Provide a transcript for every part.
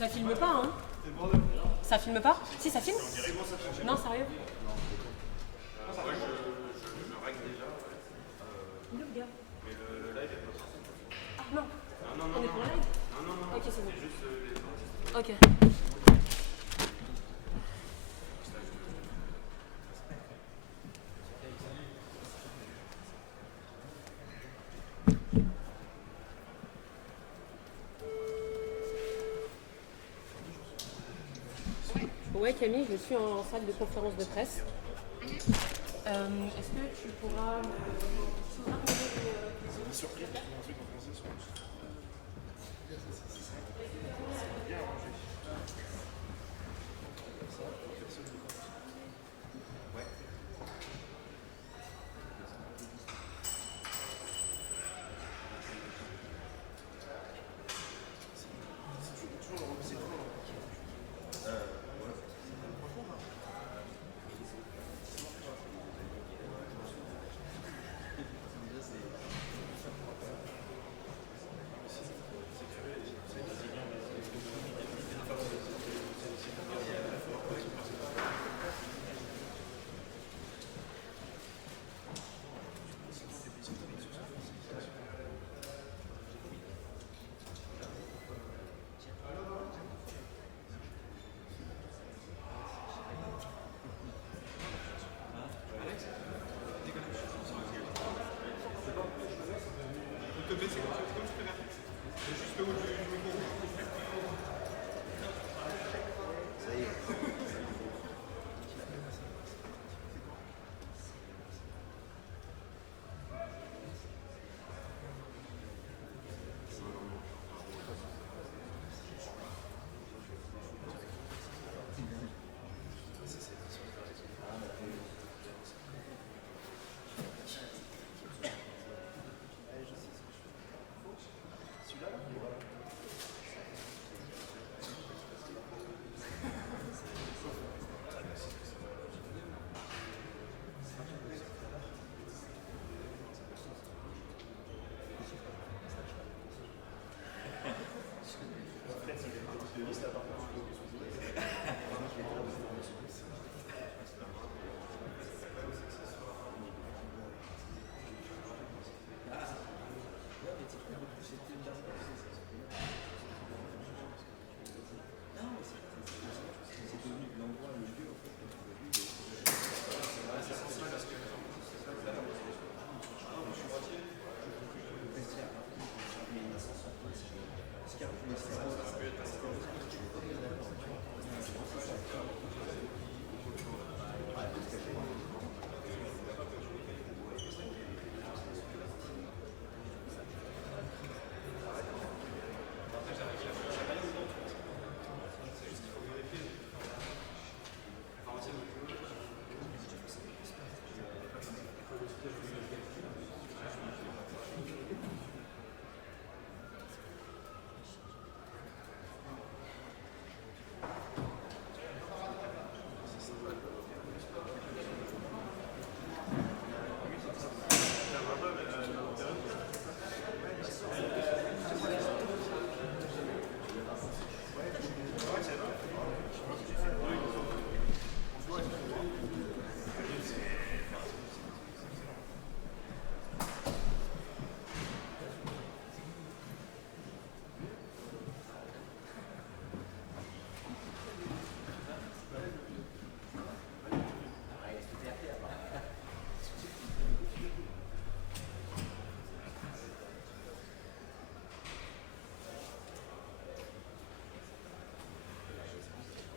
Ça filme pas, hein? Ça filme pas? Si, ça filme? Non, sérieux? Il est où, le gars? Ah non. On est pour le live? Ok, c'est bon. Ok. Ouais, Camille, je suis en salle de conférence de presse. Est-ce que tu pourras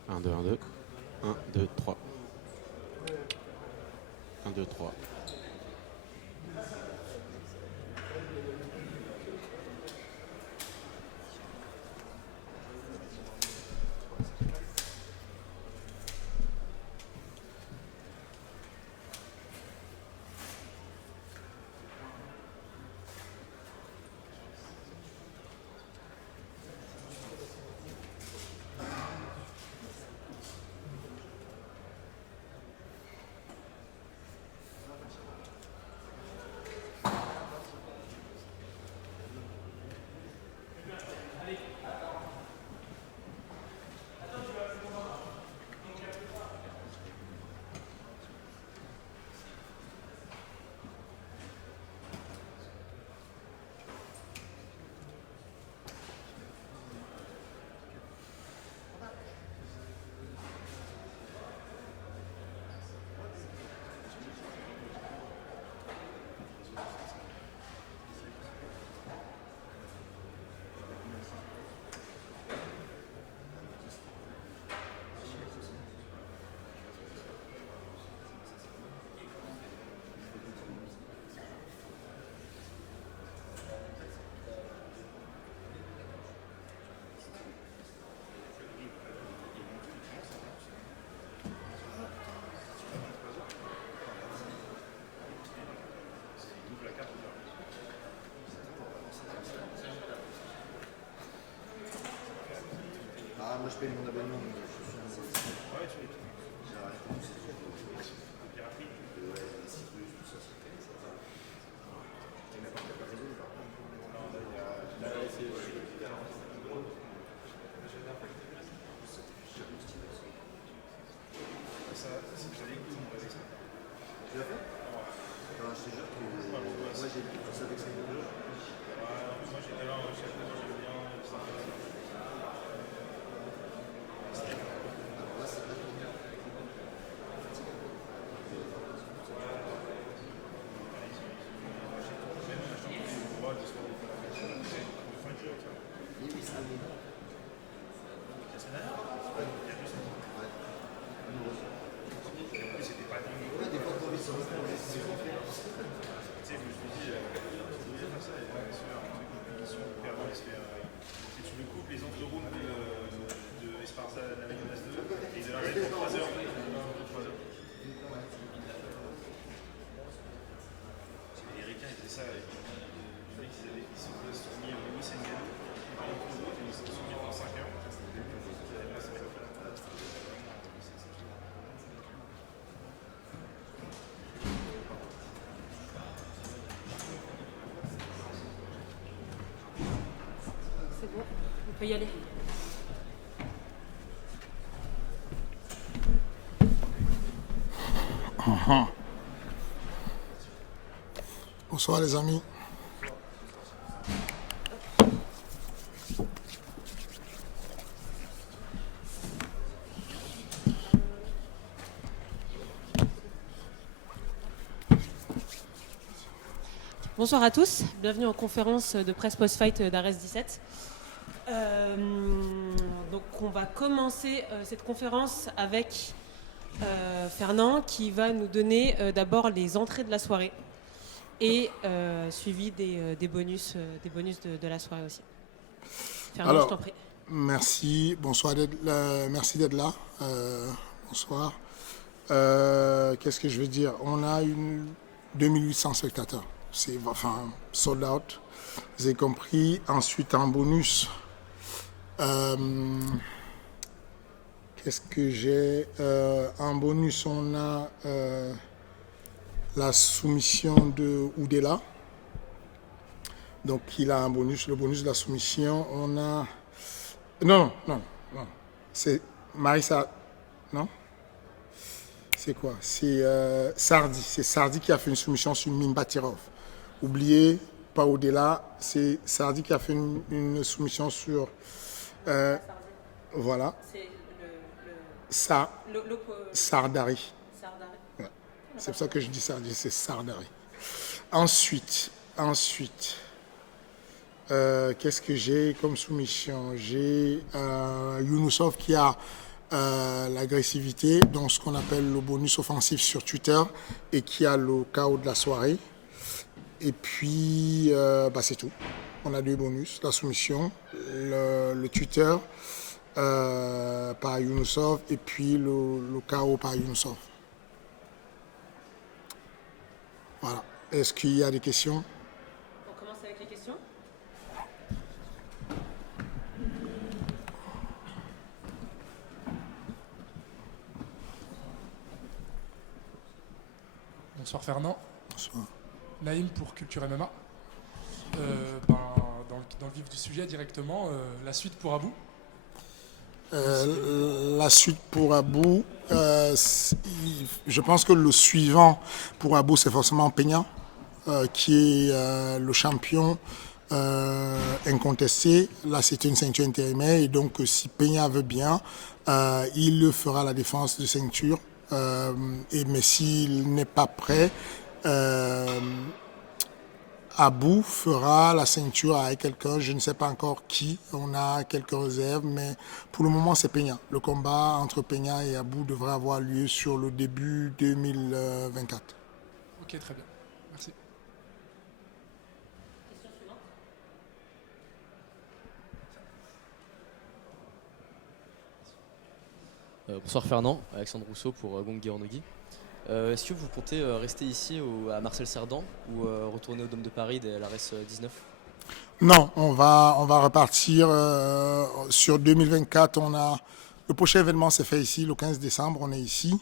Un, deux, 1, 2. 1, 2, 3. 1, 2, 3. moi je paye mon abonnement. Ouais, tu payes. J'ai arrêté tous ces trucs. Ouais, les sites russes, tout ça, c'est ça. Et n'importe quel réseau, par contre. Non, là, il y a. Là, c'est. Ça, c'est que j'avais écouté mon réseau. Tu l'as fait? Non, je te jure que. Moi, j'ai vu tout ça avec ça. Moi, j'étais là, j'aime bien. C'est bon, on peut y aller. Bonsoir les amis. Bonsoir à tous, bienvenue en conférence de presse post-fight d'Ares 17. Donc on va commencer cette conférence avec Fernand qui va nous donner d'abord les entrées de la soirée et suivi des bonus de la soirée aussi. Fernand, Alors, je t'en prie. Merci, bonsoir, merci d'être là. Bonsoir. Qu'est-ce que je veux dire? On a 2800 spectateurs. C'est sold out. Vous avez compris. Ensuite, en bonus, qu'est-ce que j'ai? En bonus, on a la soumission de Oudela. Donc, il a un bonus. Le bonus de la soumission, on a... Non. C'est Marissa. Non? C'est quoi? C'est Sardi. C'est Sardi qui a fait une soumission sur Mimbatirov. Oubliez, pas au-delà. C'est Sardi qui a fait une soumission sur. Voilà. C'est Sardari. Sardari. Ouais. C'est pour ça que je dis Sardi, c'est Sardari. Ensuite. Qu'est-ce que j'ai comme soumission? J'ai Younoussov qui a l'agressivité, donc ce qu'on appelle le bonus offensif sur Twitter, et qui a le KO de la soirée. Et puis, c'est tout. On a 2 bonus, la soumission, le Twitter par Younoussov, et puis le KO par Younoussov. Voilà. Est-ce qu'il y a des questions? On commence avec les questions. Bonsoir Fernand. Bonsoir. Naïm pour Culture MMA. Dans le vif du sujet directement, la suite pour Abou. La suite pour Abou, je pense que le suivant pour Abou, c'est forcément Peña, qui est le champion incontesté. Là, c'était une ceinture intérimaire, et donc si Peña veut bien, il fera la défense de ceinture. Mais s'il n'est pas prêt, Abou fera la ceinture avec quelqu'un, je ne sais pas encore qui, on a quelques réserves, mais pour le moment c'est Peña. Le combat entre Peña et Abou devrait avoir lieu sur le début 2024. Ok, très bien. Merci. Question suivante. Bonsoir Fernand, Alexandre Rousseau pour Gongui Ornogui. Est-ce que vous comptez rester ici à Marcel Cerdan ou retourner au Dôme de Paris dès l'ARES 19? Non, on va repartir sur 2024. Le prochain événement s'est fait ici, le 15 décembre, on est ici.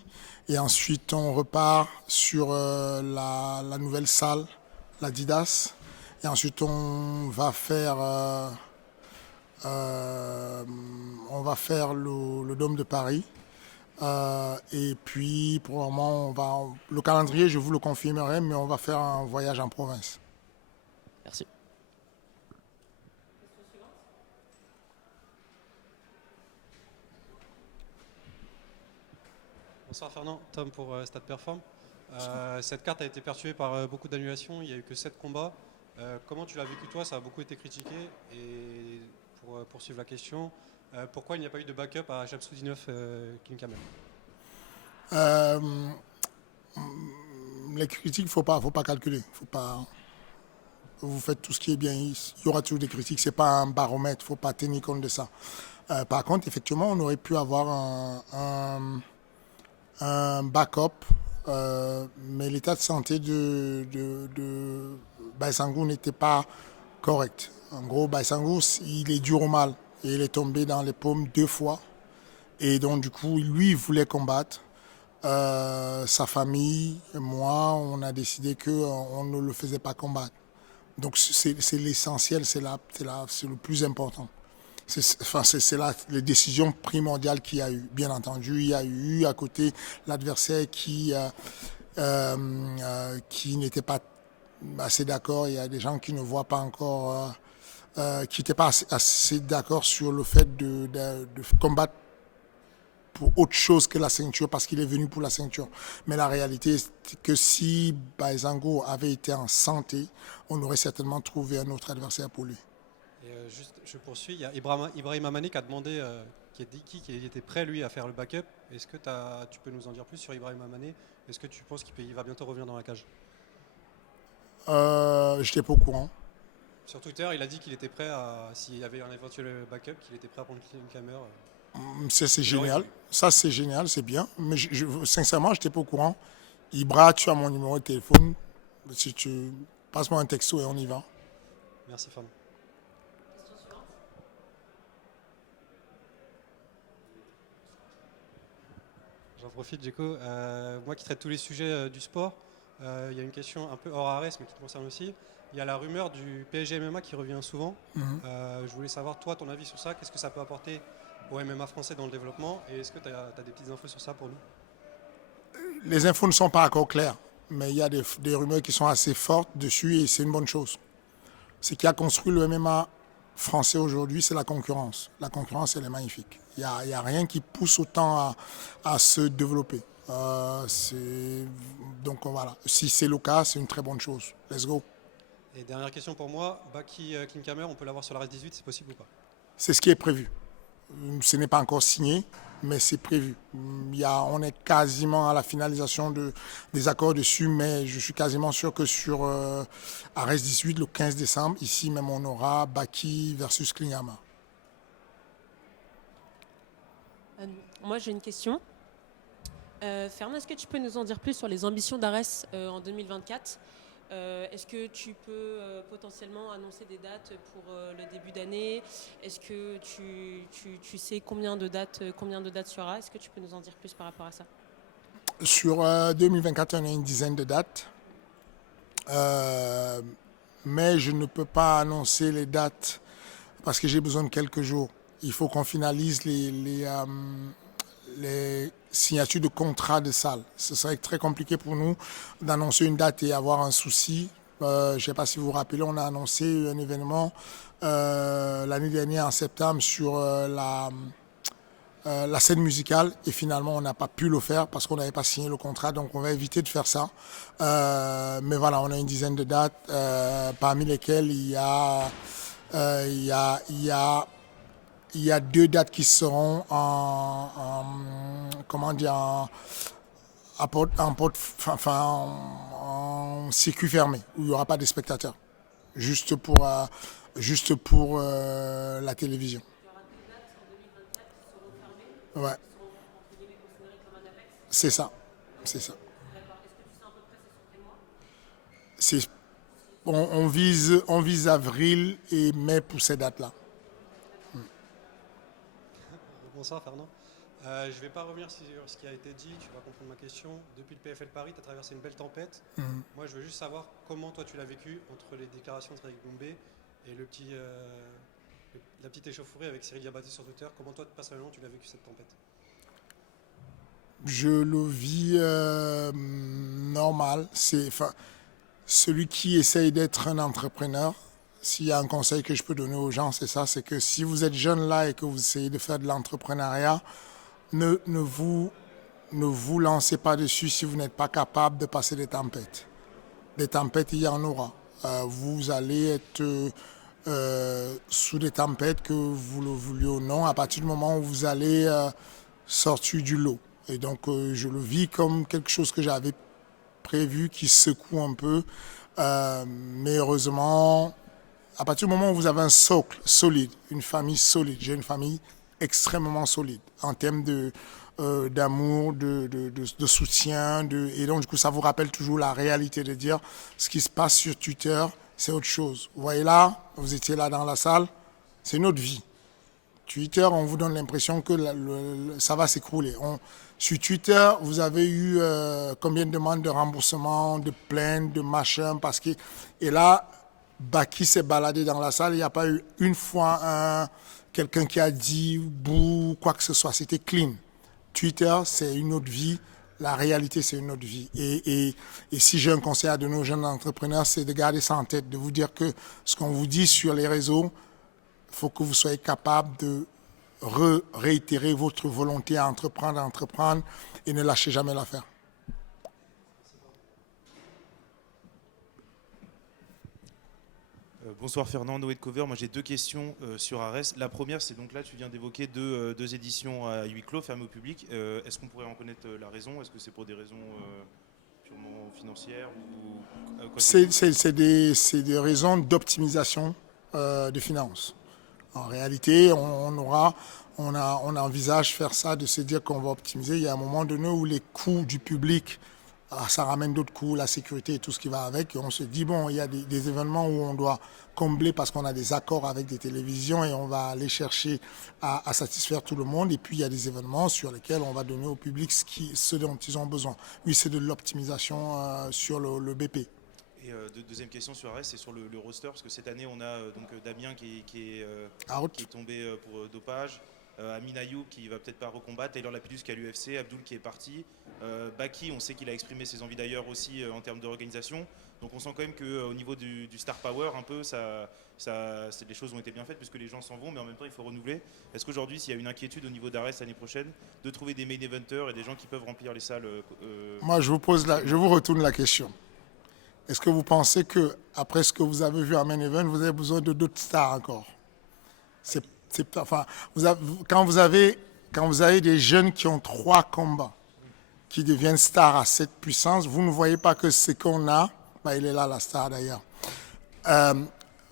Et ensuite, on repart sur la nouvelle salle, l'Adidas. Et ensuite, on va faire le Dôme de Paris. Et puis, pour le moment, le calendrier, je vous le confirmerai, mais on va faire un voyage en province. Merci. Bonsoir Fernand, Tom pour Stade Perform. Cette carte a été perturbée par beaucoup d'annulations, il n'y a eu que 7 combats. Comment tu l'as vécu toi? Ça a beaucoup été critiqué. Et pour poursuivre la question, pourquoi il n'y a pas eu de backup à Shamsudinov King Kamel? Les critiques, faut pas calculer. Vous faites tout ce qui est bien. Il y aura toujours des critiques. C'est pas un baromètre. Faut pas tenir compte de ça. Par contre, effectivement, on aurait pu avoir un backup, mais l'état de santé de Baïsangou n'était pas correct. En gros, Baïsangou, il est dur au mal et il est tombé dans les paumes 2 fois. Et donc, du coup, lui, il voulait combattre. Sa famille et moi, on a décidé qu'on ne le faisait pas combattre. Donc, c'est l'essentiel, c'est le plus important. C'est les décisions primordiales qu'il y a eu. Bien entendu, il y a eu à côté l'adversaire qui n'était pas assez d'accord. Il y a des gens qui ne voient pas encore, qui n'étaient pas assez d'accord sur le fait de combattre pour autre chose que la ceinture, parce qu'il est venu pour la ceinture. Mais la réalité, c'est que si Baïsango avait été en santé, on aurait certainement trouvé un autre adversaire pour lui. Et juste, je poursuis, il y a Ibrahim Amani qui a demandé, qui a dit qu'il était prêt lui à faire le backup. Est-ce que tu peux nous en dire plus sur Ibrahim Amani? Est-ce que tu penses qu'il va bientôt revenir dans la cage? Je n'étais pas au courant. Sur Twitter, il a dit qu'il était prêt s'il y avait un éventuel backup, qu'il était prêt à prendre une caméra. C'est génial. Ça, c'est génial, c'est bien. Mais sincèrement, je n'étais pas au courant. Ibra, tu as mon numéro de téléphone. Si tu passe-moi un texto et on y va. Merci, Fernand. J'en profite, Djeko. Moi qui traite tous les sujets du sport, il y a une question un peu hors Ares, mais qui te concerne aussi. Il y a la rumeur du PSG MMA qui revient souvent. Je voulais savoir, toi, ton avis sur ça. Qu'est-ce que ça peut apporter au MMA français dans le développement? Et est-ce que tu as des petites infos sur ça pour nous? Les infos ne sont pas encore claires, mais il y a des rumeurs qui sont assez fortes dessus et c'est une bonne chose. Ce qui a construit le MMA français aujourd'hui, c'est la concurrence. La concurrence, elle est magnifique. Il n'y a rien qui pousse autant à se développer. Donc voilà, si c'est le cas, c'est une très bonne chose. Let's go. Et dernière question pour moi, Baki Klinkhammer, on peut l'avoir sur la RS 18, c'est possible ou pas? C'est ce qui est prévu. Ce n'est pas encore signé, mais c'est prévu. On est quasiment à la finalisation des accords dessus, mais je suis quasiment sûr que sur RS 18, le 15 décembre, ici même, on aura Baki versus Klinkhammer. Moi, j'ai une question. Fernand, est-ce que tu peux nous en dire plus sur les ambitions d'Ares en 2024 ? Est-ce que tu peux potentiellement annoncer des dates pour le début d'année? Est-ce que tu sais combien de dates il y aura? Est-ce que tu peux nous en dire plus par rapport à ça? Sur 2024, on a une dizaine de dates. Mais je ne peux pas annoncer les dates parce que j'ai besoin de quelques jours. Il faut qu'on finalise les signatures de contrats de salle. Ce serait très compliqué pour nous d'annoncer une date et avoir un souci. Je ne sais pas si vous vous rappelez, on a annoncé un événement l'année dernière en septembre sur la scène musicale et finalement on n'a pas pu le faire parce qu'on n'avait pas signé le contrat, donc on va éviter de faire ça. Mais voilà, on a une dizaine de dates parmi lesquelles il y a 2 dates qui seront en circuit fermé, où il n'y aura pas de spectateurs, juste pour la télévision. Ouais. C'est ça. on vise avril et mai pour ces dates-là. Bonsoir Fernand. Je ne vais pas revenir sur ce qui a été dit, tu vas comprendre ma question. Depuis le PFL Paris, tu as traversé une belle tempête. Moi, je veux juste savoir comment toi tu l'as vécu entre les déclarations de Cédric Doumbé et la petite échauffourée avec Cyril Diabaté sur Twitter. Comment toi, personnellement, tu l'as vécu cette tempête? Je le vis normal. Celui qui essaye d'être un entrepreneur, s'il y a un conseil que je peux donner aux gens, c'est ça, c'est que si vous êtes jeune là et que vous essayez de faire de l'entrepreneuriat, ne vous lancez pas dessus si vous n'êtes pas capable de passer des tempêtes. Des tempêtes, il y en aura. Vous allez être sous des tempêtes, que vous le vouliez ou non, à partir du moment où vous allez sortir du lot. Et donc, je le vis comme quelque chose que j'avais prévu, qui secoue un peu. Mais heureusement, à partir du moment où vous avez un socle solide, une famille solide, j'ai une famille extrêmement solide en termes d'amour, de soutien. Et donc, du coup, ça vous rappelle toujours la réalité de dire ce qui se passe sur Twitter, c'est autre chose. Vous voyez là, vous étiez là dans la salle, c'est notre vie. Twitter, on vous donne l'impression que ça va s'écrouler. Sur Twitter, vous avez eu combien de demandes de remboursement, de plaintes, de machin, et là, Baki s'est baladé dans la salle, il n'y a pas eu une fois quelqu'un qui a dit bouh, quoi que ce soit, c'était clean. Twitter, c'est une autre vie, la réalité, c'est une autre vie. Et si j'ai un conseil à donner aux jeunes entrepreneurs, c'est de garder ça en tête, de vous dire que ce qu'on vous dit sur les réseaux, il faut que vous soyez capable de réitérer votre volonté à entreprendre et ne lâchez jamais l'affaire. Bonsoir Fernand, Noé de Cover. Moi j'ai deux questions sur Arès. La première, c'est donc là tu viens d'évoquer deux éditions à huis clos, fermées au public. Est-ce qu'on pourrait en connaître la raison? Est-ce que c'est pour des raisons purement financières ou C'est des raisons d'optimisation de finances. En réalité, on envisage faire ça, de se dire qu'on va optimiser. Il y a un moment donné où les coûts du public, ça ramène d'autres coûts, la sécurité et tout ce qui va avec. Et on se dit, bon, il y a des événements où on doit combler parce qu'on a des accords avec des télévisions et on va aller chercher à satisfaire tout le monde. Et puis, il y a des événements sur lesquels on va donner au public ce dont ils ont besoin. Oui, c'est de l'optimisation sur le BP. Et deuxième question sur Arès, c'est sur le roster, parce que cette année, on a donc Damien qui est tombé pour dopage, Amin Ayoub qui va peut-être pas recombattre, Taylor Lapidus qui est à l'UFC, Abdul qui est parti, Baki, on sait qu'il a exprimé ses envies d'ailleurs aussi en termes d'organisation. Donc on sent quand même qu'au niveau du star power, un peu, les choses ont été bien faites puisque les gens s'en vont, mais en même temps il faut renouveler. Est-ce qu'aujourd'hui, s'il y a une inquiétude au niveau d'Arès l'année prochaine, de trouver des main eventers et des gens qui peuvent remplir les salles Moi, je vous retourne la question. Est-ce que vous pensez qu'après ce que vous avez vu à Main Event, vous avez besoin de d'autres stars encore? Quand vous avez des jeunes qui ont 3 combats, qui deviennent stars à cette puissance, vous ne voyez pas que ce qu'on a, il est là la star d'ailleurs,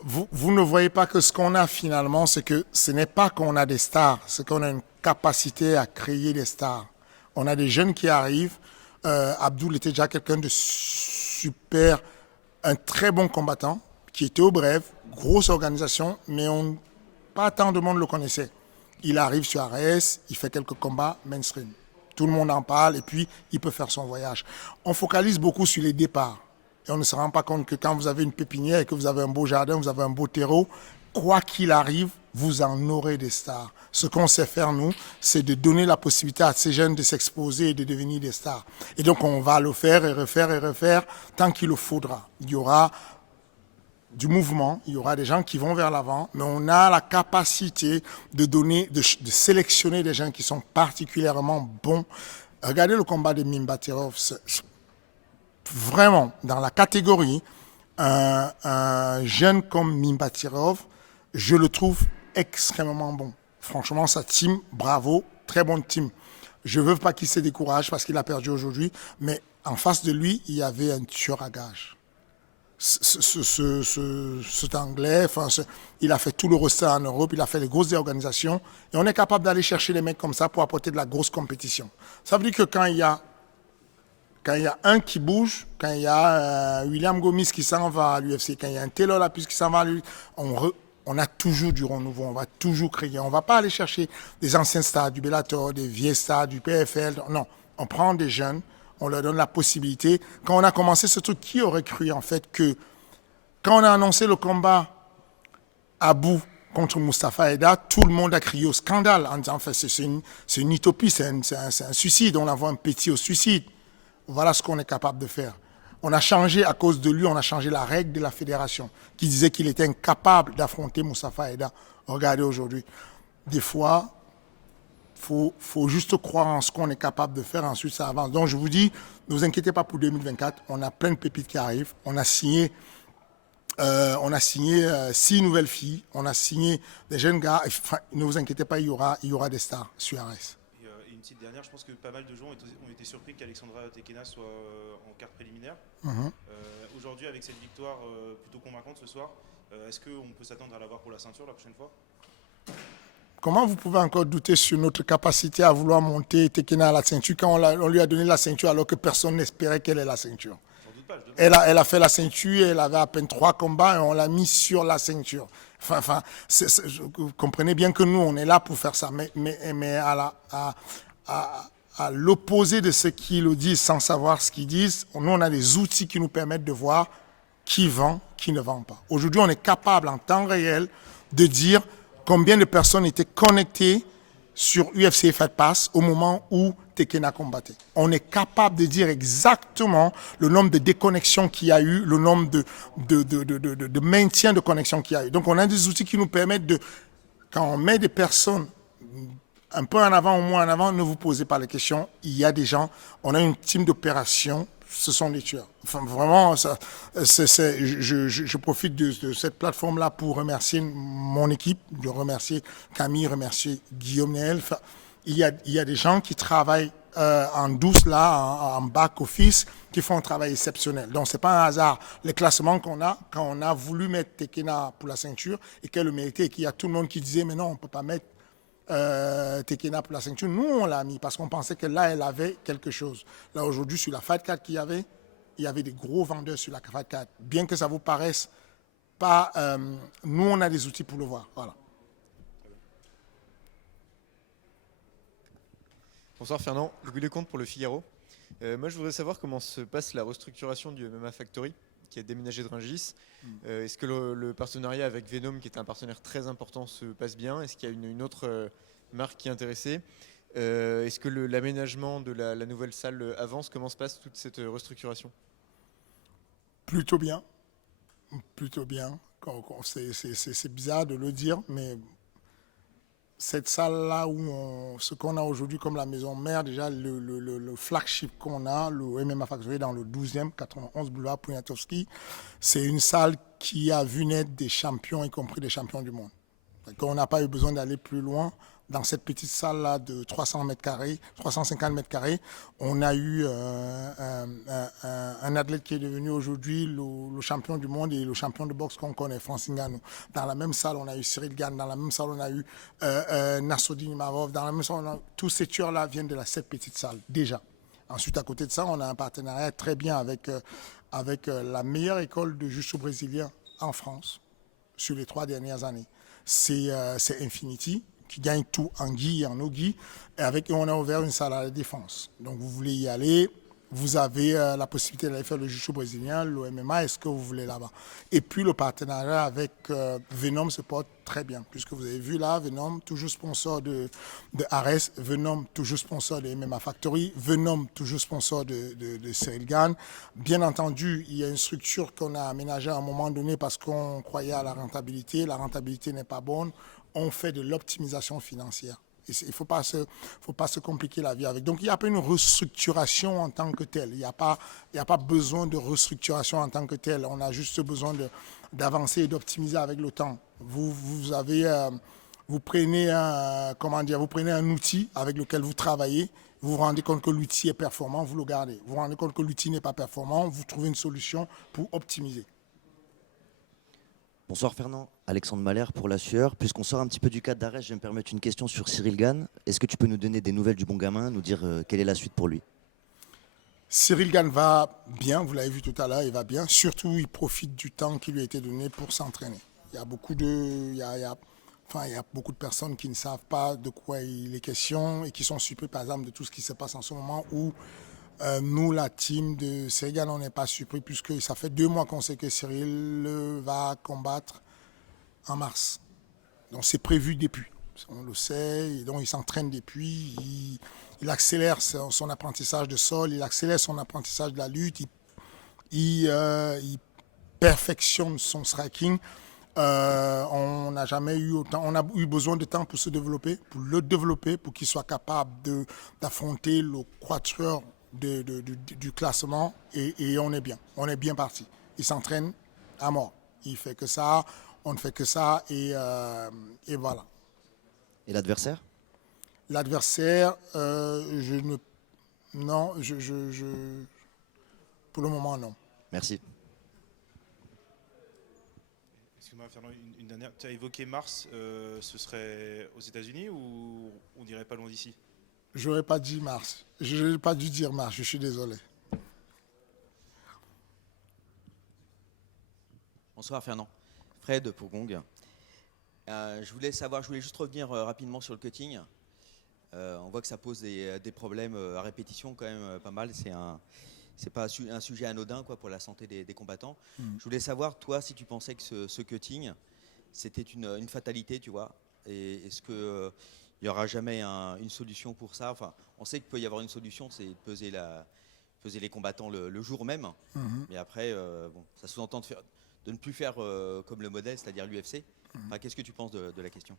vous ne voyez pas que ce qu'on a finalement, c'est que ce n'est pas qu'on a des stars, c'est qu'on a une capacité à créer des stars. On a des jeunes qui arrivent, Abdul était déjà quelqu'un de super, un très bon combattant qui était au Brève, grosse organisation, mais pas tant de monde le connaissait. Il arrive sur Arès, il fait quelques combats mainstream. Tout le monde en parle et puis il peut faire son voyage. On focalise beaucoup sur les départs et on ne se rend pas compte que quand vous avez une pépinière et que vous avez un beau jardin, vous avez un beau terreau, quoi qu'il arrive, vous en aurez des stars. Ce qu'on sait faire, nous, c'est de donner la possibilité à ces jeunes de s'exposer et de devenir des stars. Et donc, on va le faire et refaire tant qu'il le faudra. Il y aura du mouvement, il y aura des gens qui vont vers l'avant, mais on a la capacité de sélectionner des gens qui sont particulièrement bons. Regardez le combat de Mimbatirov. Vraiment, dans la catégorie, un jeune comme Mimbatirov, je le trouve extrêmement bon. Franchement, sa team, bravo, très bonne team. Je ne veux pas qu'il se décourage parce qu'il a perdu aujourd'hui, mais en face de lui, il y avait un tueur à gages. Cet Anglais, il a fait tout le roster en Europe, il a fait les grosses organisations, et on est capable d'aller chercher les mecs comme ça pour apporter de la grosse compétition. Ça veut dire que quand il y a Quand il y a un qui bouge, quand il y a William Gomis qui s'en va à l'UFC, quand il y a un Taylor Lapus qui s'en va à l'UFC, on a toujours du renouveau, on va toujours créer. On ne va pas aller chercher des anciens stars du Bellator, des vieux stars du PFL. Non, on prend des jeunes, on leur donne la possibilité. Quand on a commencé ce truc, qui aurait cru en fait que quand on a annoncé le combat Abou contre Mustafa Eda, tout le monde a crié au scandale en disant enfin, c'est une utopie, c'est un suicide, on envoie un petit au suicide. Voilà ce qu'on est capable de faire. On a changé, à cause de lui, on a changé la règle de la fédération qui disait qu'il était incapable d'affronter Mustafa Eda. Regardez aujourd'hui. Des fois, faut juste croire en ce qu'on est capable de faire, ensuite ça avance. Donc je vous dis, ne vous inquiétez pas pour 2024, on a plein de pépites qui arrivent. On a signé 6 nouvelles filles, on a signé des jeunes gars. Enfin, ne vous inquiétez pas, il y aura des stars sur RS. Et une petite dernière, je pense que pas mal de gens ont été surpris qu'Alexandra Tekena soit en carte préliminaire. Aujourd'hui, avec cette victoire plutôt convaincante ce soir, est-ce qu'on peut s'attendre à la voir pour la ceinture la prochaine fois? Comment vous pouvez encore douter sur notre capacité à vouloir monter Tekena à la ceinture quand on lui a donné la ceinture alors que personne n'espérait qu'elle ait la ceinture? Elle a fait la ceinture, elle avait à peine 3 combats et on l'a mis sur la ceinture. Enfin, vous comprenez bien que nous, on est là pour faire ça. Mais à l'opposé de ce qu'ils le disent sans savoir ce qu'ils disent, nous, on a des outils qui nous permettent de voir qui vend, qui ne vend pas. Aujourd'hui, on est capable en temps réel de dire combien de personnes étaient connectées sur UFC Fight Pass au moment où Tekena combattait. On est capable de dire exactement le nombre de déconnexions qu'il y a eu, le nombre de maintien de connexion qu'il y a eu. Donc on a des outils qui nous permettent de, quand on met des personnes un peu en avant ou moins en avant, ne vous posez pas les questions. Il y a des gens, on a une team d'opération, ce sont des tueurs. Enfin, vraiment, je profite de cette plateforme-là pour remercier mon équipe, de remercier Camille, remercier Guillaume Néel. Enfin, il y a des gens qui travaillent en douce, là, en back-office, qui font un travail exceptionnel. Donc, ce n'est pas un hasard. Les classements qu'on a, quand on a voulu mettre Tekena pour la ceinture et qu'elle le méritait, et qu'il y a tout le monde qui disait, mais non, on ne peut pas mettre Tekena pour la ceinture. Nous, on l'a mis parce qu'on pensait que là, elle avait quelque chose. Là, aujourd'hui, sur la Fight Card qu'il y avait, il y avait des gros vendeurs sur la Fight Card. Bien que ça vous paraisse pas, nous, on a des outils pour le voir. Voilà. Bonsoir Fernand, Louis Lecomte pour le Figaro. Moi, je voudrais savoir comment se passe la restructuration du MMA Factory qui a déménagé de Rungis. Est-ce que le partenariat avec Venom, qui est un partenaire très important, se passe bien? Est-ce qu'il y a une autre marque qui est intéressée? Est-ce que l'aménagement de la nouvelle salle avance? Comment se passe toute cette restructuration? Plutôt bien. Plutôt bien. C'est bizarre de le dire, mais cette salle-là, ce qu'on a aujourd'hui comme la maison mère, déjà le flagship qu'on a, le MMA Factory dans le 12e, 91 boulevard Poniatowski, c'est une salle qui a vu naître des champions, y compris des champions du monde. Donc, on n'a pas eu besoin d'aller plus loin. Dans cette petite salle-là de 300 mètres carrés, 350 mètres carrés, on a eu un athlète qui est devenu aujourd'hui le champion du monde et le champion de boxe qu'on connaît, Francis Ngannou. Dans la même salle, on a eu Cyril Gane. Dans la même salle, on a eu Nassourdine Imavov. Dans la même salle, tous ces tueurs-là viennent de cette petite salle, déjà. Ensuite, à côté de ça, on a un partenariat très bien avec la meilleure école de jiu-jitsu brésilien en France sur les 3 dernières années. C'est Infinity, qui gagne tout en gi et en no-gi. Et avec eux, on a ouvert une salle à la Défense. Donc, vous voulez y aller, vous avez la possibilité d'aller faire le jiu-jitsu brésilien, le MMA, est-ce que vous voulez là-bas? Et puis, le partenariat avec Venom se porte très bien, puisque vous avez vu là, Venom, toujours sponsor de Ares, Venom, toujours sponsor de MMA Factory, Venom, toujours sponsor de Cyril Gane. Bien entendu, il y a une structure qu'on a aménagée à un moment donné parce qu'on croyait à la rentabilité. La rentabilité n'est pas bonne. On fait de l'optimisation financière. Il ne faut pas se compliquer la vie avec. Donc, il n'y a pas une restructuration en tant que telle. Il n'y a pas besoin de restructuration en tant que telle. On a juste besoin d'avancer et d'optimiser avec le temps. Vous prenez un outil avec lequel vous travaillez, vous vous rendez compte que l'outil est performant, vous le gardez. Vous vous rendez compte que l'outil n'est pas performant, vous trouvez une solution pour optimiser. Bonsoir Fernand, Alexandre Mahler pour La Sueur. Puisqu'on sort un petit peu du cadre d'arrêt, je vais me permettre une question sur Cyril Gane. Est-ce que tu peux nous donner des nouvelles du bon gamin, nous dire quelle est la suite pour lui? Cyril Gane va bien, vous l'avez vu tout à l'heure, il va bien. Surtout, il profite du temps qui lui a été donné pour s'entraîner. Il y a beaucoup de, il y a beaucoup de personnes qui ne savent pas de quoi il est question et qui sont surpris, par exemple, de tout ce qui se passe en ce moment où nous, la team de Cyril Gane, on n'est pas surpris puisque ça fait 2 mois qu'on sait que Cyril va combattre en mars. Donc c'est prévu depuis. On le sait, et donc il s'entraîne depuis, il accélère son apprentissage de sol, il accélère son apprentissage de la lutte, il perfectionne son striking. On n'a jamais eu autant, on a eu besoin de temps pour se développer, pour le développer, pour qu'il soit capable d'affronter le quatuor du classement et on est bien parti. Il s'entraîne à mort. Il fait que ça, on ne fait que ça et voilà. Et l'adversaire? L'adversaire, non, pour le moment, non. Merci. Excuse-moi, Fernand, une dernière. Tu as évoqué Mars, ce serait aux États-Unis ou on dirait pas loin d'ici? J'aurais pas dit mars. Je n'aurais pas dû dire mars, je suis désolé. Bonsoir Fernand. Fred pour Gong. Je voulais juste revenir rapidement sur le cutting. On voit que ça pose des problèmes à répétition quand même pas mal. C'est pas un sujet anodin quoi, pour la santé des combattants. Je voulais savoir, toi, si tu pensais que ce cutting, c'était une fatalité, tu vois. Et est-ce qu'il n'y aura jamais une solution pour ça? Enfin, on sait qu'il peut y avoir une solution, c'est de peser les combattants le jour même. Mais après, bon, ça sous-entend de ne plus faire comme le modèle, c'est-à-dire l'UFC. Enfin, qu'est-ce que tu penses de la question?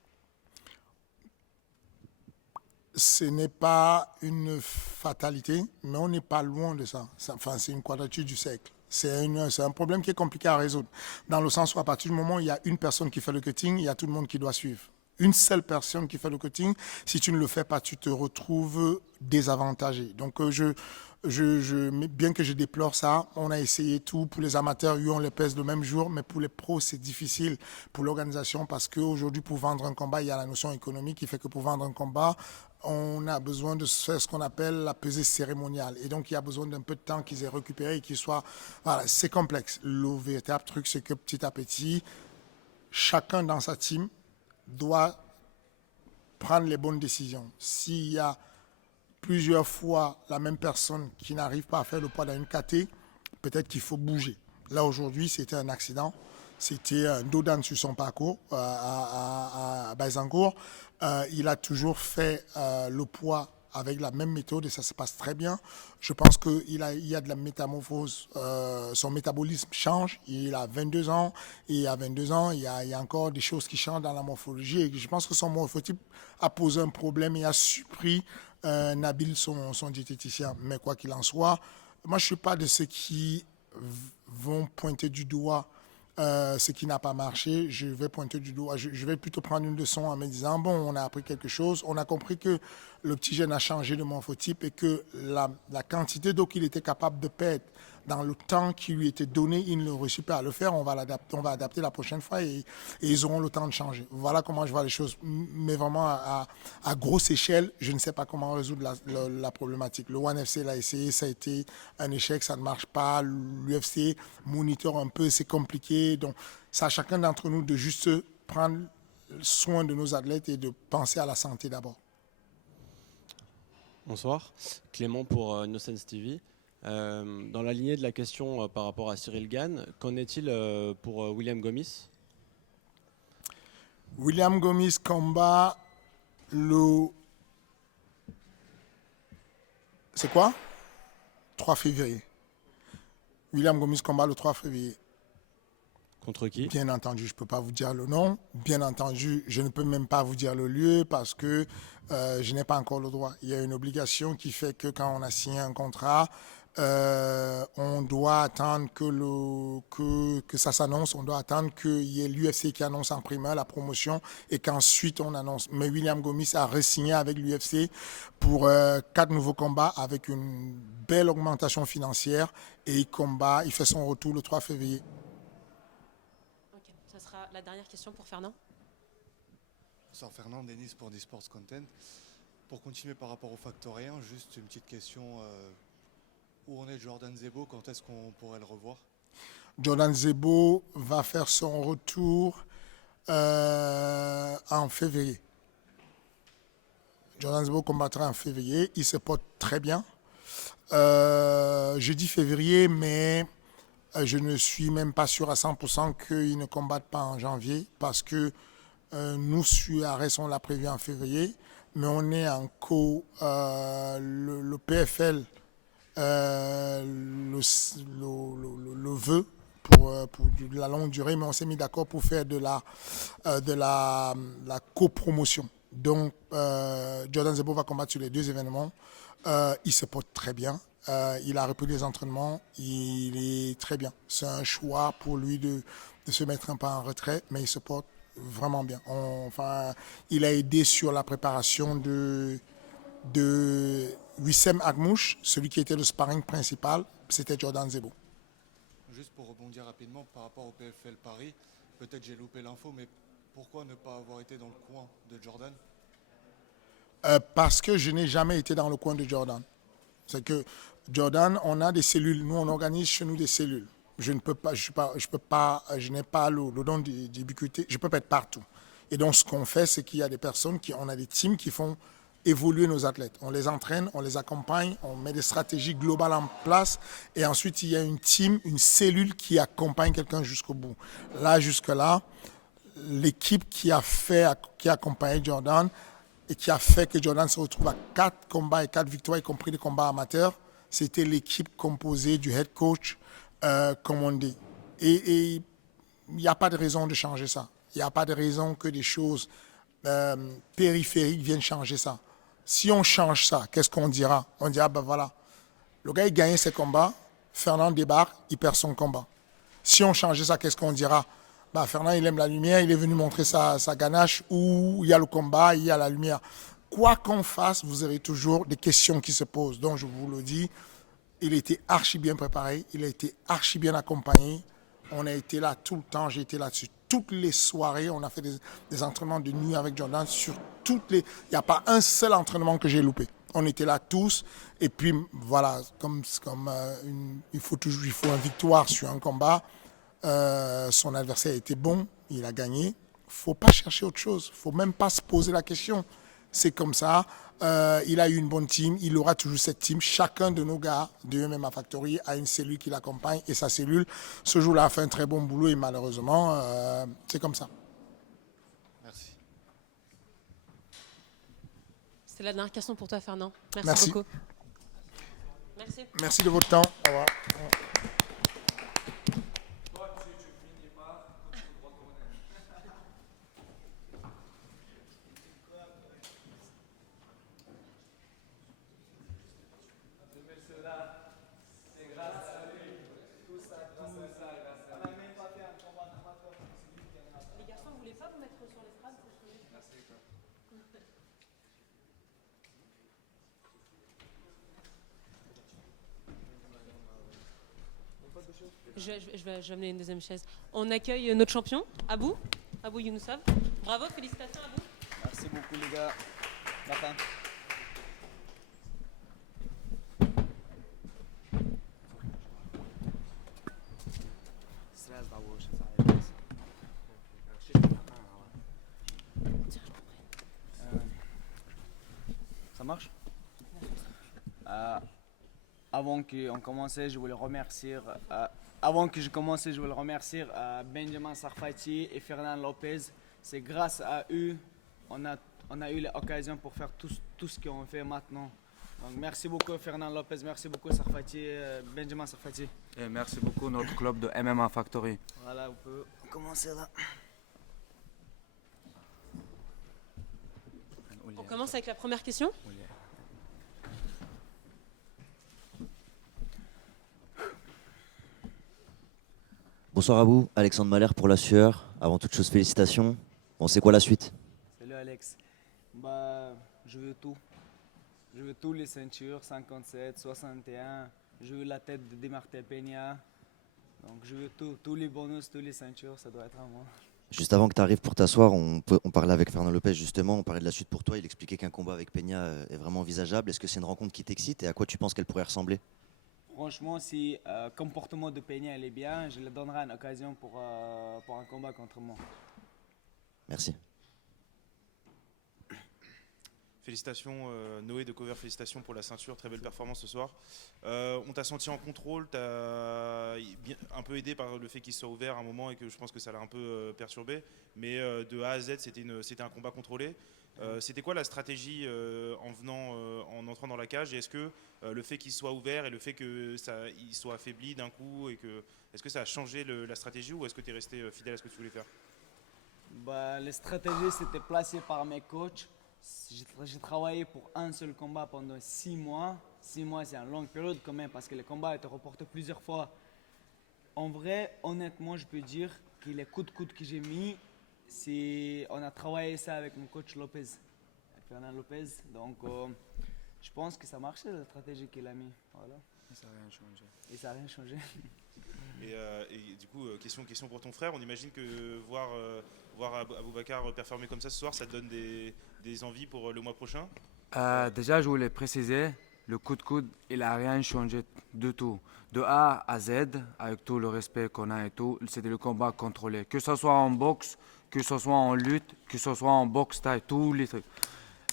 Ce n'est pas une fatalité, mais on n'est pas loin de ça. Enfin, c'est une quadrature du cercle. C'est un problème qui est compliqué à résoudre. Dans le sens où à partir du moment où il y a une personne qui fait le cutting, il y a tout le monde qui doit suivre. Une seule personne qui fait le cutting, si tu ne le fais pas, tu te retrouves désavantagé. Donc, bien que je déplore ça, on a essayé tout. Pour les amateurs, on les pèse le même jour, mais pour les pros, c'est difficile pour l'organisation parce qu'aujourd'hui, pour vendre un combat, il y a la notion économique qui fait que pour vendre un combat, on a besoin de faire ce qu'on appelle la pesée cérémoniale. Et donc, il y a besoin d'un peu de temps qu'ils aient récupéré et qu'ils soient... Voilà, c'est complexe. Le véritable truc, c'est que petit à petit, chacun dans sa team doit prendre les bonnes décisions. S'il y a plusieurs fois la même personne qui n'arrive pas à faire le poids dans une KT, peut-être qu'il faut bouger. Là, aujourd'hui, c'était un accident. C'était un dos d'âne sur son parcours à Baïsancourt. Il a toujours fait le poids avec la même méthode et ça se passe très bien. Je pense qu'il y a de la métamorphose. Son métabolisme change. Il a 22 ans et à 22 ans, il y a encore des choses qui changent dans la morphologie. Et je pense que son morphotype a posé un problème et a surpris Nabil, son diététicien. Mais quoi qu'il en soit, moi, je ne suis pas de ceux qui vont pointer du doigt ce qui n'a pas marché. Je vais pointer du doigt. Je vais plutôt prendre une leçon en me disant, bon, on a appris quelque chose. On a compris que le petit jeune a changé de morphotype et que la quantité d'eau qu'il était capable de perdre dans le temps qui lui était donné, il ne réussit pas à le faire. On va adapter la prochaine fois et ils auront le temps de changer. Voilà comment je vois les choses. Mais vraiment, à grosse échelle, je ne sais pas comment résoudre la problématique. Le ONE FC l'a essayé, ça a été un échec, ça ne marche pas. L'UFC monitore un peu, c'est compliqué. Donc, c'est à chacun d'entre nous de juste prendre soin de nos athlètes et de penser à la santé d'abord. Bonsoir, Clément pour Innocence TV. Dans la lignée de la question par rapport à Cyril Gane, qu'en est-il pour William Gomis? William Gomis combat le... C'est quoi? 3 février. William Gomis combat le 3 février. Contre qui? Bien entendu, je ne peux pas vous dire le nom. Bien entendu, je ne peux même pas vous dire le lieu parce que je n'ai pas encore le droit. Il y a une obligation qui fait que quand on a signé un contrat, on doit attendre que ça s'annonce, on doit attendre qu'il y ait l'UFC qui annonce en primeur la promotion et qu'ensuite on annonce. Mais William Gomis a re-signé avec l'UFC pour 4 nouveaux combats avec une belle augmentation financière et il fait son retour le 3 février. Ok, ça sera la dernière question pour Fernand. Bonsoir Fernand, Denis pour Sports Content. Pour continuer par rapport au factorien, juste une petite question où on est Jordan Zebo, quand est-ce qu'on pourrait le revoir? Jordan Zebo va faire son retour en février. Jordan Zebo combattra en février. Il se porte très bien. Je dis février, mais je ne suis même pas sûr à 100% qu'il ne combatte pas en janvier parce que nous, Suarez, on l'a prévu en février, mais on est en le PFL le veut pour de la longue durée, mais on s'est mis d'accord pour faire de la copromotion. Donc, Jordan Zebo va combattre sur les 2 événements. Il se porte très bien. Il a repris les entraînements. Il est très bien. C'est un choix pour lui de se mettre un peu en retrait, mais il se porte vraiment bien. Il a aidé sur la préparation de Wissem Agmouche, celui qui était le sparring principal, c'était Jordan Zebo. Juste pour rebondir rapidement par rapport au PFL Paris, peut-être j'ai loupé l'info, mais pourquoi ne pas avoir été dans le coin de Jordan? Parce que je n'ai jamais été dans le coin de Jordan. C'est que Jordan, on a des cellules. Nous, on organise chez nous des cellules. Je n'ai pas le don d'ubiquité. Je ne peux pas être partout. Et donc, ce qu'on fait, c'est qu'il y a des personnes on a des teams qui font évoluer nos athlètes. On les entraîne, on les accompagne, on met des stratégies globales en place et ensuite il y a une team, une cellule qui accompagne quelqu'un jusqu'au bout. Là, jusque-là, l'équipe qui a accompagné Jordan et qui a fait que Jordan se retrouve à 4 combats et 4 victoires, y compris des combats amateurs, c'était l'équipe composée du head coach, comme on dit. Et il n'y a pas de raison de changer ça. Il n'y a pas de raison que des choses périphériques viennent changer ça. Si on change ça, qu'est-ce qu'on dira? On dira, ben voilà, le gars il gagnait ses combats, Fernand débarque, il perd son combat. Si on changeait ça, qu'est-ce qu'on dira? Ben, Fernand il aime la lumière, il est venu montrer sa ganache, où il y a le combat, il y a la lumière. Quoi qu'on fasse, vous avez toujours des questions qui se posent. Donc je vous le dis, il était archi bien préparé, il a été archi bien accompagné. On a été là tout le temps, j'ai été là-dessus. Toutes les soirées, on a fait des entraînements de nuit avec Jordan. Il n'y a pas un seul entraînement que j'ai loupé. On était là tous. Et puis voilà, il faut une victoire sur un combat. Son adversaire était bon, il a gagné. Il ne faut pas chercher autre chose. Il ne faut même pas se poser la question. C'est comme ça. Il a eu une bonne team, il aura toujours cette team. Chacun de nos gars de MMA Factory a une cellule qui l'accompagne et sa cellule, ce jour-là, a fait un très bon boulot et malheureusement, c'est comme ça. Merci. C'est la dernière question pour toi, Fernand. Merci beaucoup. Merci. Merci de votre temps. Au revoir. Je vais amener une deuxième chaise. On accueille notre champion, Abou Younousov. Bravo, félicitations Abou. Merci beaucoup les gars. Martin. Ça marche? Avant que je commence, je voulais remercier Benjamin Sarfati et Fernand Lopez. C'est grâce à eux on a eu l'occasion pour faire tout ce qu'on fait maintenant. Donc merci beaucoup Fernand Lopez, merci beaucoup Sarfati, Benjamin Sarfati. Et merci beaucoup notre club de MMA Factory. Voilà, on peut commencer là. On commence avec la première question. Bonsoir à vous, Alexandre Mahler pour la sueur. Avant toute chose, félicitations. Bon, c'est quoi la suite? Salut Alex. Je veux tout. Je veux tous les ceintures, 57, 61. Je veux la tête de Demarté Peña. Donc je veux tous les bonus, tous les ceintures, ça doit être à moi. Juste avant que tu arrives pour t'asseoir, on parlait avec Fernand Lopez justement, on parlait de la suite pour toi. Il expliquait qu'un combat avec Peña est vraiment envisageable. Est-ce que c'est une rencontre qui t'excite et à quoi tu penses qu'elle pourrait ressembler? Franchement, si le comportement de Peña elle est bien, je lui donnerai une occasion pour un combat contre moi. Merci. Félicitations Noé de Cover, félicitations pour la ceinture, très belle performance ce soir. On t'a senti en contrôle, t'as un peu aidé par le fait qu'il soit ouvert à un moment et que je pense que ça l'a un peu perturbé. Mais de A à Z, c'était un combat contrôlé. C'était quoi la stratégie en entrant dans la cage? Et est-ce que le fait qu'il soit ouvert et le fait qu'il soit affaibli d'un coup, est-ce que ça a changé la stratégie ou est-ce que tu es resté fidèle à ce que tu voulais faire? Les stratégies c'était placé par mes coachs. J'ai travaillé pour un seul combat pendant 6 mois. 6 mois, c'est une longue période quand même parce que les combats étaient reportés plusieurs fois. En vrai, honnêtement, je peux dire que les coups de coude que j'ai mis, on a travaillé ça avec mon coach Lopez, Fernand Lopez. Donc, je pense que ça marchait la stratégie qu'il a mis. Voilà. Et ça n'a rien changé. Et ça n'a rien changé. Et du coup, question pour ton frère. On imagine que voir Aboubacar performer comme ça ce soir, ça te donne des envies pour le mois prochain? Déjà, je voulais préciser, le coup de coude, il n'a rien changé du tout. De A à Z, avec tout le respect qu'on a et tout, c'était le combat contrôlé. Que ce soit en boxe, que ce soit en lutte, que ce soit en boxe taille, tous les trucs.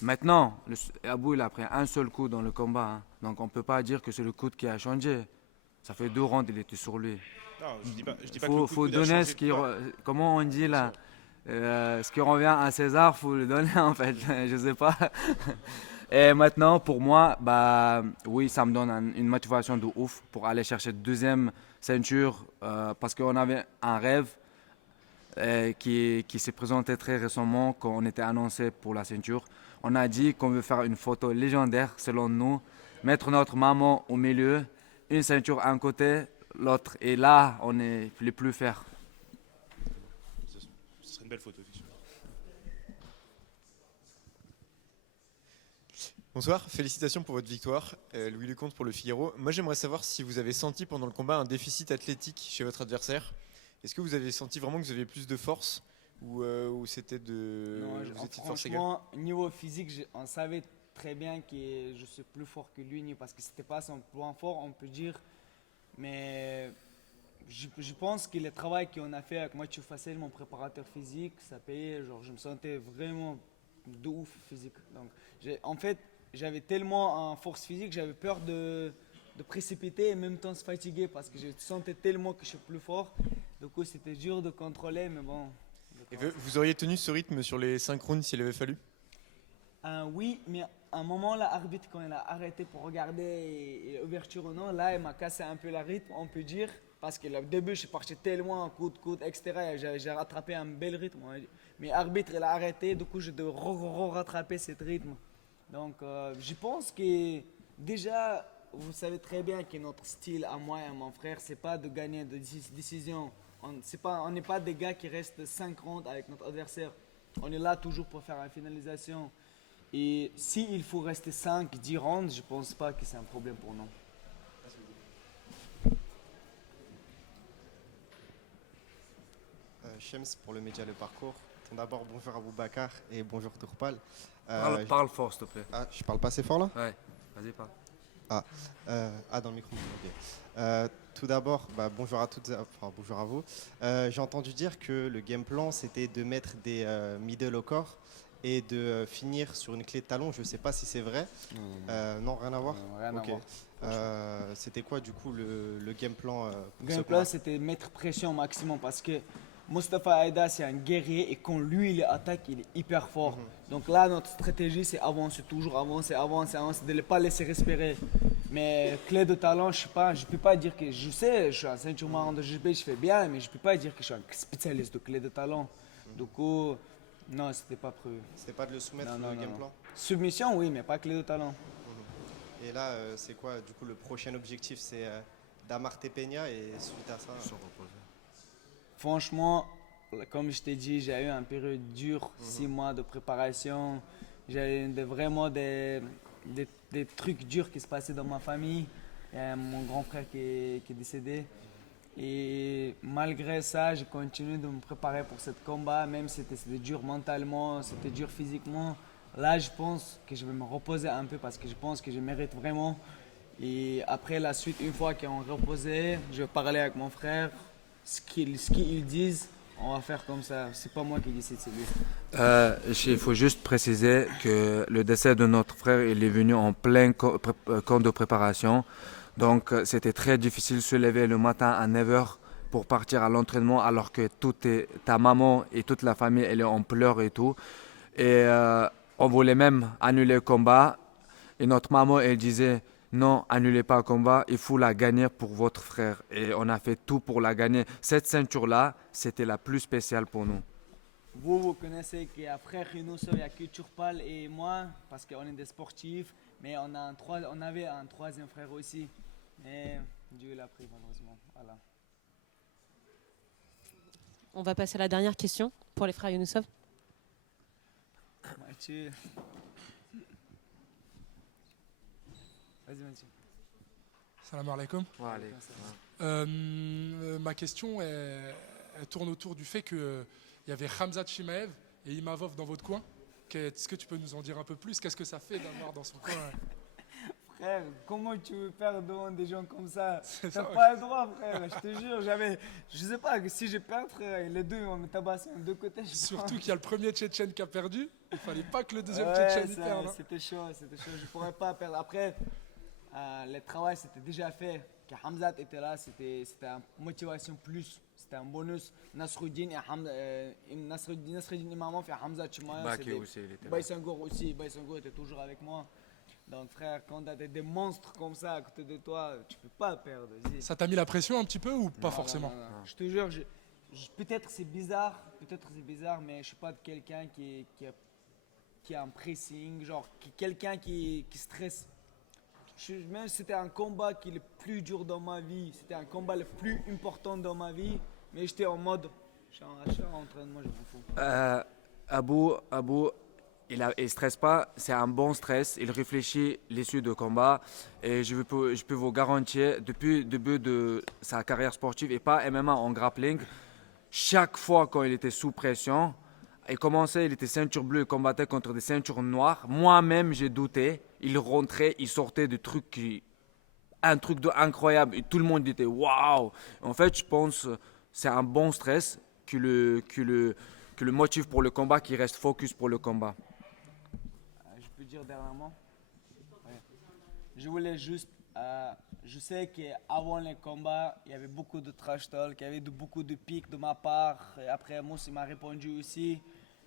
Maintenant, Abou, il a pris un seul coup dans le combat. Hein. Donc, on ne peut pas dire que c'est le coude qui a changé. Ça fait 2 rounds, il était sur lui. Non, je dis pas que le coup de faut coude a donner changé comment on dit là, ce qui revient à César, faut le donner en fait. Je sais pas. Et maintenant, pour moi, oui, ça me donne une motivation de ouf pour aller chercher deuxième ceinture parce qu'on avait un rêve qui s'est présenté très récemment quand on était annoncé pour la ceinture. On a dit qu'on veut faire une photo légendaire selon nous, mettre notre maman au milieu, une ceinture à un côté, l'autre. Et là, on est les plus faire. Ce serait une belle photo, effectivement. Bonsoir, félicitations pour votre victoire. Louis Lecomte pour le Figaro. Moi, j'aimerais savoir si vous avez senti pendant le combat un déficit athlétique chez votre adversaire. Est-ce que vous avez senti vraiment que vous aviez plus de force ou c'était de... Non, vous étiez de force égale? franchement, niveau physique, on savait très bien que je suis plus fort que lui parce que c'était pas son point fort, on peut dire. Mais je pense que le travail qu'on a fait avec Mathieu Fassel, mon préparateur physique, ça payait. Genre, je me sentais vraiment de ouf physique. Donc, en fait, j'avais tellement en force physique, j'avais peur de précipiter et en même temps se fatiguer parce que je sentais tellement que je suis plus fort. Du coup, c'était dur de contrôler, mais bon. Et vous auriez tenu ce rythme sur les 5 rounds s'il avait fallu? Oui, mais à un moment, l'arbitre, quand il a arrêté pour regarder l'ouverture ou non, là, il m'a cassé un peu le rythme, on peut dire. Parce que au début, je suis parti tellement, coup de coude, etc. Et j'ai rattrapé un bel rythme. Mais l'arbitre, il a arrêté, du coup, je dois rattraper ce rythme. Donc, je pense que déjà, vous savez très bien que notre style, à moi et à mon frère, c'est pas de gagner de décision. On n'est pas des gars qui restent 5 rounds avec notre adversaire. On est là toujours pour faire une finalisation. Et s'il faut rester 5, 10 rounds, je pense pas que c'est un problème pour nous. Shems pour le média Le Parcours. Tout d'abord, bonjour à Aboubacar et bonjour Tourpal. Parle fort, s'il te plaît. Ah, je parle pas assez fort là? Ouais, vas-y, parle. Dans le micro. Ok. Tout d'abord, bonjour à toutes, bonjour à vous. J'ai entendu dire que le game plan c'était de mettre des middle au corps et de finir sur une clé de talon. Je ne sais pas si c'est vrai. Non, rien à voir. Rien à voir. C'était quoi du coup le game plan Le game plan c'était mettre pression au maximum parce que Mostafa Aida c'est un guerrier et quand lui il attaque il est hyper fort. Donc là notre stratégie c'est avancer, toujours avancer, de ne pas laisser respirer. Mais clé de talent, je sais pas, je peux pas dire que je sais, je suis un ceinture marron de JB, je fais bien, mais je peux pas dire que je suis un spécialiste de clé de talent. Du coup, non, c'était pas prévu. C'était pas de le soumettre le game plan? Submission, oui, mais pas clé de talent. Et là, c'est quoi du coup le prochain objectif? C'est d'Amarte Peña et suite à ça. Franchement, comme je t'ai dit, j'ai eu une période dure, 6 mois de préparation. J'ai vraiment des trucs durs qui se passaient dans ma famille. Il y a mon grand frère qui est décédé. Et malgré ça, j'ai continué de me préparer pour ce combat, même si c'était dur mentalement, c'était dur physiquement. Là, je pense que je vais me reposer un peu parce que je pense que je mérite vraiment. Et après la suite, une fois qu'on reposait, je parlais avec mon frère. Ce qu'ils disent, on va faire comme ça. C'est pas moi qui décide, c'est lui. Il faut juste préciser que le décès de notre frère, il est venu en plein camp de préparation. Donc c'était très difficile de se lever le matin à 9 heures pour partir à l'entraînement alors que ta maman et toute la famille, elle est en pleurs et tout. Et on voulait même annuler le combat. Et notre maman, elle disait, non, annulez pas le combat, il faut la gagner pour votre frère. Et on a fait tout pour la gagner. Cette ceinture-là, c'était la plus spéciale pour nous. Vous connaissez qu'il y a frère Rhinoceros, il y a Culturpal et moi, parce qu'on est des sportifs. Mais on avait un troisième frère aussi. Mais Dieu l'a pris malheureusement. Voilà. On va passer à la dernière question pour les frères Younousov. Mathieu. Vas-y Mathieu. Salam alaikum. Wa Ma question elle tourne autour du fait qu'il y avait Khamzat Chimaev et Imavov dans votre coin. Est-ce que tu peux nous en dire un peu plus? Qu'est-ce que ça fait d'avoir dans son coin Frère, comment tu veux perdre devant des gens comme ça? T'as ça, pas le droit, frère, je te jure. Je sais pas, si j'ai perdu, frère, les deux, on me tabassé de deux côtés. Surtout qu'il y a le premier Tchétchène qui a perdu. Il fallait pas que le deuxième Ouais, Tchétchène y perde. Hein. C'était chaud, je pourrais pas perdre. Après, le travail c'était déjà fait. Que Khamzat était là, c'était une motivation plus, c'était un bonus. Nasruddin et Nasruddin Imamov et Khamzat Chimaev. Baki aussi, il était là. Baysangour aussi, Baysangour était toujours avec moi. Donc frère, quand tu as des monstres comme ça à côté de toi, tu peux pas perdre. Ça t'a mis la pression un petit peu ou pas forcément? Non. Je te jure, peut-être c'est bizarre, mais je suis pas quelqu'un qui a un pressing, genre quelqu'un qui stresse. Même si c'était un combat qui est le plus dur dans ma vie, c'était un combat le plus important dans ma vie, mais j'étais en mode, je suis en entraînement, je m'en fous. Abou, il stresse pas, c'est un bon stress, il réfléchit l'issue de combat et je peux vous garantir, depuis le début de sa carrière sportive et pas MMA en grappling, chaque fois quand il était sous pression, il était ceinture bleue, il combattait contre des ceintures noires, moi-même j'ai douté, il rentrait, il sortait de trucs un truc incroyable et tout le monde disait waouh. En fait, je pense que c'est un bon stress que le motive pour le combat, qui reste focus pour le combat. Je peux dire dernièrement, ouais. Je voulais juste, je sais qu'avant les combats, il y avait beaucoup de trash talk, il y avait beaucoup de pics de ma part. Et après, Mouss m'a répondu aussi.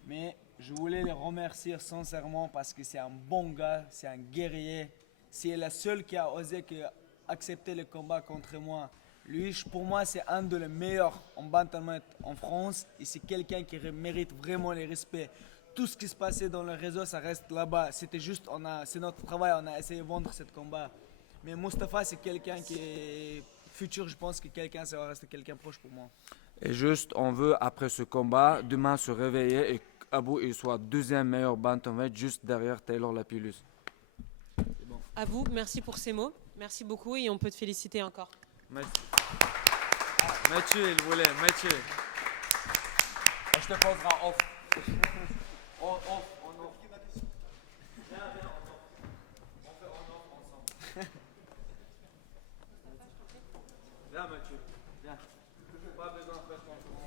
Mais je voulais les remercier sincèrement parce que c'est un bon gars, c'est un guerrier. C'est le seul qui a osé accepter le combat contre moi. Lui, pour moi, c'est un des meilleurs en bantamweight en France. Et c'est quelqu'un qui mérite vraiment le respect. Tout ce qui se passait dans le réseau, ça reste là-bas. C'était juste, c'est notre travail, on a essayé de vendre ce combat. Mais Moustapha, c'est quelqu'un qui est futur. Je pense que ça va rester quelqu'un proche pour moi. Et juste, on veut, après ce combat, demain se réveiller et Abou il soit deuxième meilleur bantamweight juste derrière Taylor Lapillus. Bon. Abou, merci pour ces mots. Merci beaucoup et on peut te féliciter encore. Mathieu, il voulait. Mathieu. Je te poserai off. On off. Viens, on fait on off ensemble. Viens Mathieu, viens. Pas besoin de faire ton tour.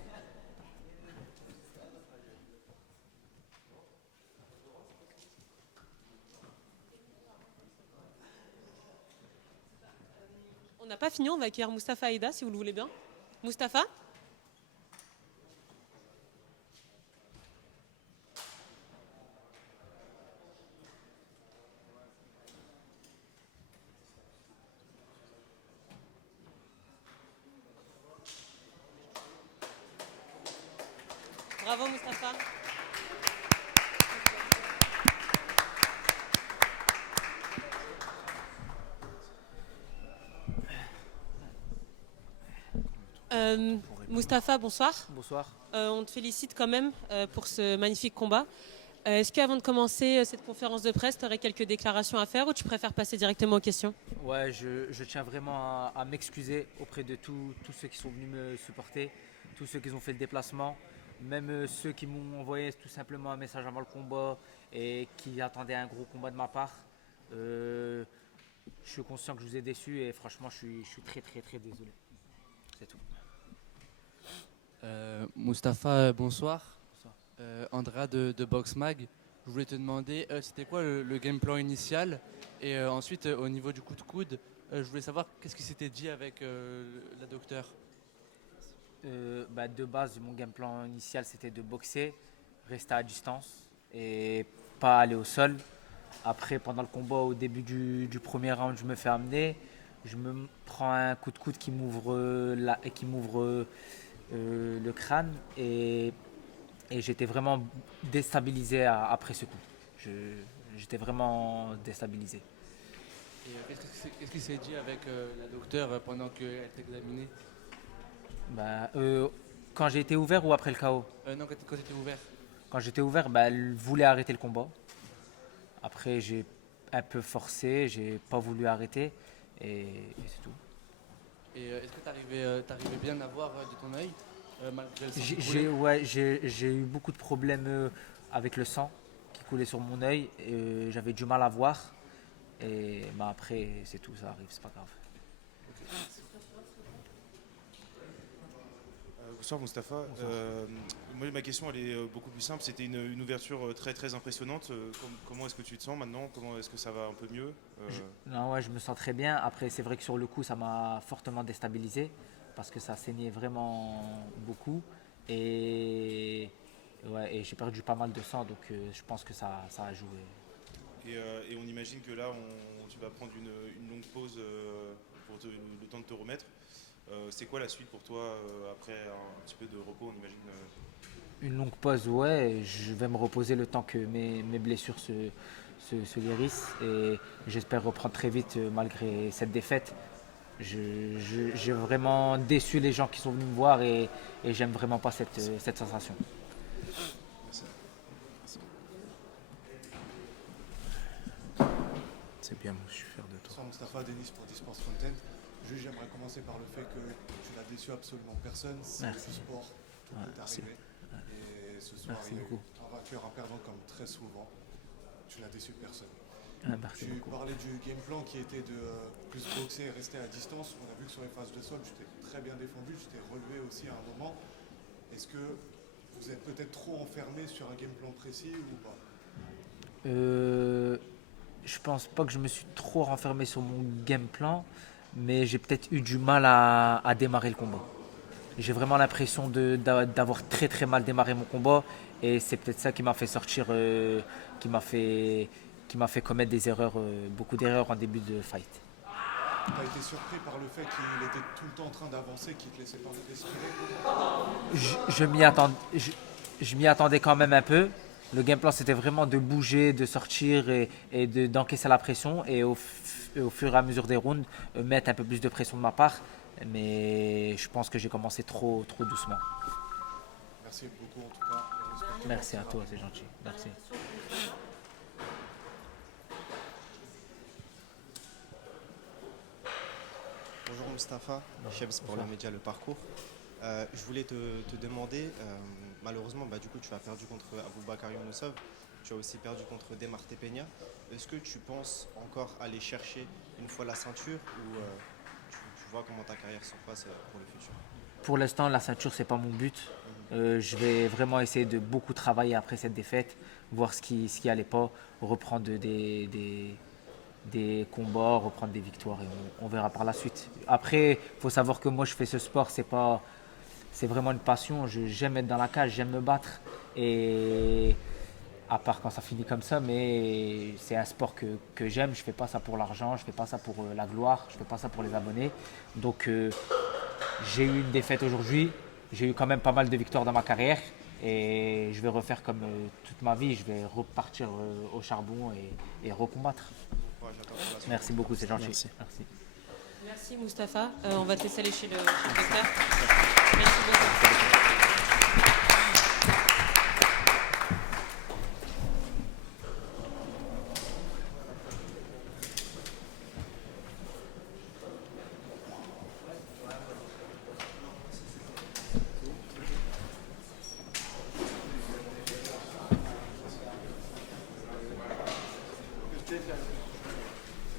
On n'a pas fini, on va accueillir Moustapha Aïda si vous le voulez bien. Moustapha ? Bravo Moustapha. Moustapha, bonsoir. Bonsoir. On te félicite quand même pour ce magnifique combat. Est-ce qu'avant de commencer cette conférence de presse, tu aurais quelques déclarations à faire ou tu préfères passer directement aux questions ? Ouais, je tiens vraiment à m'excuser auprès de tous ceux qui sont venus me supporter, tous ceux qui ont fait le déplacement, même ceux qui m'ont envoyé tout simplement un message avant le combat et qui attendaient un gros combat de ma part. je suis conscient que je vous ai déçu et franchement, je suis très, très, très désolé. C'est tout. Mustapha, bonsoir. Andrea de Boxmag. Je voulais te demander, c'était quoi le game plan initial? Et ensuite, au niveau du coup de coude, je voulais savoir qu'est-ce qui s'était dit avec la docteure. De base, mon game plan initial, c'était de boxer, rester à distance et pas aller au sol. Après, pendant le combat, au début du premier round, je me fais amener. Je me prends un coup de coude qui m'ouvre le crâne et j'étais vraiment déstabilisé après ce coup. J'étais vraiment déstabilisé. Et qu'est-ce qui s'est dit avec la docteure pendant qu'elle t'examinait? Quand j'ai été ouvert ou après le KO? Non, quand tu étais ouvert. Quand j'étais ouvert, elle voulait arrêter le combat. Après, j'ai un peu forcé, j'ai pas voulu arrêter et c'est tout. Et est-ce que tu arrivais bien à voir de ton œil malgré le sang qui coulait? J'ai eu beaucoup de problèmes avec le sang qui coulait sur mon œil. J'avais du mal à voir. Et après, c'est tout, ça arrive, c'est pas grave. Bonsoir Mustapha. Moi, ma question elle est beaucoup plus simple. C'était une ouverture très très impressionnante. Comment est-ce que tu te sens maintenant? Comment est-ce que ça va un peu mieux? Je me sens très bien. Après, c'est vrai que sur le coup, ça m'a fortement déstabilisé parce que ça saignait vraiment beaucoup. Et j'ai perdu pas mal de sang, donc je pense que ça a joué. Et on imagine que là, tu vas prendre une longue pause pour le temps de te remettre. C'est quoi la suite pour toi après un petit peu de repos, on imagine Une longue pause, ouais. Je vais me reposer le temps que mes blessures se guérissent et j'espère reprendre très vite malgré cette défaite. J'ai vraiment déçu les gens qui sont venus me voir et j'aime vraiment pas cette sensation. Merci. C'est bien, moi je suis fier de toi. Bonsoir Mustapha, Denis pour Disports Fontaine. Juste, j'aimerais commencer par le fait que tu n'as déçu absolument personne. C'est le sport, tout peut arriver. Et ce soir, il y a eu un vainqueur, un perdant comme très souvent. Tu n'as déçu personne. Tu parlais du game plan qui était de plus boxer et rester à distance. On a vu que sur les phases de sol, tu t'es très bien défendu, tu t'es relevé aussi à un moment. Est-ce que vous êtes peut-être trop enfermé sur un game plan précis ou pas? Je pense pas que je me suis trop renfermé sur mon game plan, mais j'ai peut-être eu du mal à démarrer le combat. J'ai vraiment l'impression d'avoir très très mal démarré mon combat et c'est peut-être ça qui m'a fait sortir, qui m'a fait commettre des erreurs, beaucoup d'erreurs en début de fight. Tu as été surpris par le fait qu'il était tout le temps en train d'avancer, qu'il ne te laissait pas respirer? Je m'y attendais quand même un peu. Le game plan, c'était vraiment de bouger, de sortir et d'encaisser la pression. Et au fur et à mesure des rounds, mettre un peu plus de pression de ma part. Mais je pense que j'ai commencé trop doucement. Merci beaucoup en tout cas. Merci à toi, c'est gentil. Merci. Bonjour Mustapha, Chebs pour le média Le Parcours. Je voulais te demander, malheureusement, du coup, tu as perdu contre Aboubakar Younousov, tu as aussi perdu contre Demarte Peña. Est-ce que tu penses encore aller chercher une fois la ceinture ou tu vois comment ta carrière se passe pour le futur? Pour l'instant, la ceinture, c'est pas mon but. Je vais vraiment essayer de beaucoup travailler après cette défaite, voir ce qui allait pas, reprendre des combats, reprendre des victoires et on verra par la suite. Après, il faut savoir que moi, je fais ce sport, c'est vraiment une passion. J'aime être dans la cage, j'aime me battre. Et à part quand ça finit comme ça, mais c'est un sport que j'aime. Je ne fais pas ça pour l'argent, je ne fais pas ça pour la gloire, je ne fais pas ça pour les abonnés. Donc j'ai eu une défaite aujourd'hui. J'ai eu quand même pas mal de victoires dans ma carrière. Et je vais refaire comme toute ma vie. Je vais repartir au charbon et recombattre. Merci beaucoup, c'est gentil. Merci. Merci Mustapha. On va te laisser aller chez le docteur. Merci beaucoup.